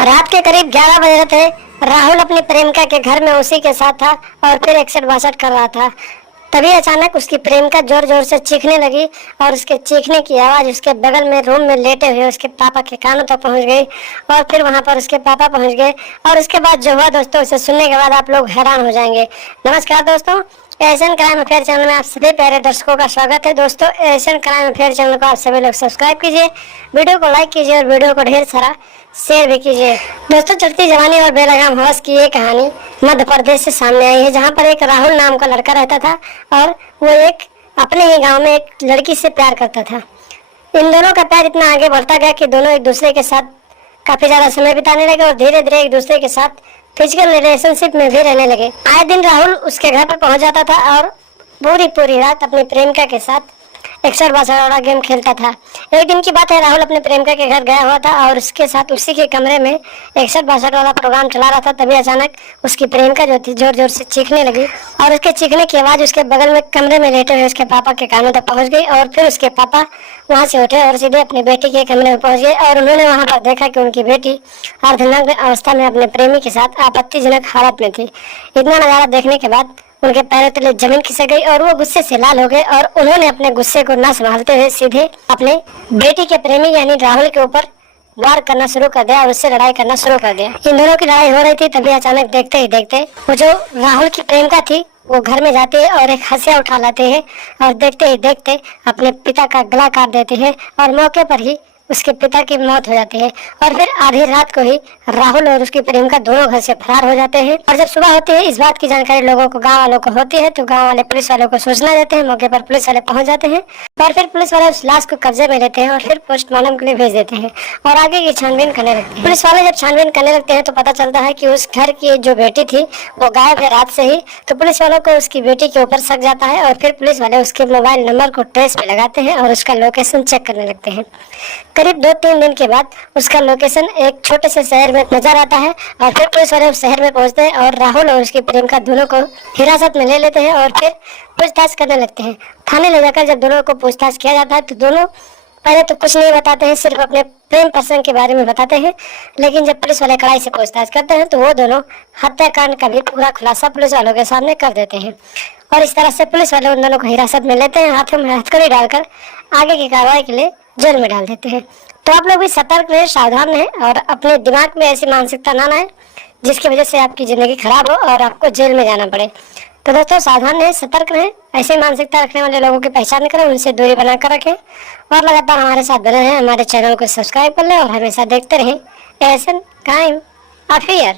रात के करीब 11 बज रहे थे। राहुल अपनी प्रेमिका के घर में उसी के साथ था और फिर 61-62 कर रहा था। तभी अचानक उसकी प्रेमिका जोर जोर से चीखने लगी और उसके चीखने की आवाज़ उसके बगल में रूम में लेटे हुए उसके पापा के कानों तक पहुंच गई। और फिर वहां पर उसके पापा पहुंच गए और उसके बाद जो हुआ दोस्तों, उसे सुनने के बाद आप लोग हैरान हो जाएंगे। नमस्कार दोस्तों, एशियन क्राइम अफेयर चैनल में आप सभी प्यारे दर्शकों का स्वागत है। दोस्तों, एशियन क्राइम अफेयर चैनल को आप सभी लोग सब्सक्राइब कीजिए, वीडियो को लाइक कीजिए और वीडियो को ढेर सारा शेयर भी कीजिए। दोस्तों, चलती जवानी और बेलगाम हवस की ये कहानी मध्य प्रदेश से सामने आई है, जहाँ पर एक राहुल नाम का लड़का रहता था और वो एक अपने ही गांव में एक लड़की से प्यार करता था। इन दोनों का प्यार इतना आगे बढ़ता गया कि दोनों एक दूसरे के साथ काफी ज्यादा समय बिताने लगे और धीरे धीरे एक दूसरे के साथ फिजिकल रिलेशनशिप में भी रहने लगे। आए दिन राहुल उसके घर पर पहुंच जाता था और पूरी रात अपनी प्रेमिका के साथ 61-62 वाला गेम खेलता था। एक दिन की बात है, राहुल अपने प्रेमिका के घर गया हुआ था और उसके साथ उसी के कमरे में 61-62 वाला प्रोग्राम चला रहा था। तभी अचानक उसकी प्रेमिका जो थी जोर जोर से चीखने लगी और उसके चीखने की आवाज़ उसके बगल में कमरे में लेटे हुए उसके पापा के कानों तक पहुंच गई। और फिर उसके पापा वहां से उठे और सीधे अपनी बेटी के कमरे में पहुंच गए और उन्होंने वहां पर देखा कि उनकी बेटी अर्धनग्न अवस्था में अपने प्रेमी के साथ आपत्तिजनक हालत में थी। इतना नजारा देखने के बाद उनके पैरों तले जमीन खिसक गई और वो गुस्से से लाल हो गए और उन्होंने अपने गुस्से को न संभालते हुए सीधे अपने बेटी के प्रेमी यानी राहुल के ऊपर वार करना शुरू कर दिया और उससे लड़ाई करना शुरू कर दिया। इन दोनों की लड़ाई हो रही थी, तभी अचानक देखते ही देखते वो जो राहुल की प्रेमिका थी वो घर में जाती है और एक हंसिया उठा लाते हैं और देखते ही देखते अपने पिता का गला काट देते हैं और मौके पर ही उसके पिता की मौत हो जाती है। और फिर आधी रात को ही राहुल और उसकी प्रेमिका दोनों घर से फरार हो जाते हैं। और जब सुबह होती है, इस बात की जानकारी लोगों को, गांव वालों को होती है, तो गांव वाले पुलिस वालों को सूचना देते हैं। मौके पर पुलिस वाले पहुंच जाते हैं और फिर पुलिस वाले उस लाश को कब्जे में लेते हैं और फिर पोस्टमार्टम के लिए भेज देते हैं और आगे की छानबीन करने लगते हैं। पुलिस वाले जब छानबीन करने लगते हैं तो पता चलता है कि उस घर की जो बेटी थी वो गायब है रात से ही। तो पुलिस वालों को उसकी बेटी के ऊपर शक जाता है और फिर पुलिस वाले उसके मोबाइल नंबर को ट्रेस पे लगाते हैं और उसका लोकेशन चेक करने लगते हैं। करीब 2-3 दिन के बाद उसका लोकेशन एक छोटे से शहर में नजर आता है और फिर पुलिस वाले उस शहर में पहुंचते हैं और राहुल और उसकी प्रेमिका दोनों को हिरासत में ले लेते हैं और फिर पूछताछ करने लगते हैं। थाने ले जाकर जब दोनों को पूछताछ किया जाता है तो दोनों पहले तो कुछ नहीं बताते हैं, सिर्फ अपने प्रेम प्रसंग के बारे में बताते हैं। लेकिन जब पुलिस वाले कड़ाई से पूछताछ करते हैं तो वो दोनों हत्याकांड का भी पूरा खुलासा पुलिस वालों के सामने कर देते हैं और इस तरह से पुलिस वाले उन दोनों को हिरासत में लेते हैं, हाथों में हथकड़ी डालकर आगे की कार्रवाई के लिए जेल में डाल देते हैं। तो आप लोग भी सतर्क रहें, सावधान रहें और अपने दिमाग में ऐसी मानसिकता ना लाएं जिसकी वजह से आपकी जिंदगी खराब हो और आपको जेल में जाना पड़े। तो दोस्तों, सावधान रहें, सतर्क रहें, ऐसी मानसिकता रखने वाले लोगों की पहचान करें, उनसे दूरी बनाकर रखें और लगातार हमारे साथ बने रहें। हमारे चैनल को सब्सक्राइब कर लें और हमेशा देखते रहें एशियन क्राइम अफेयर।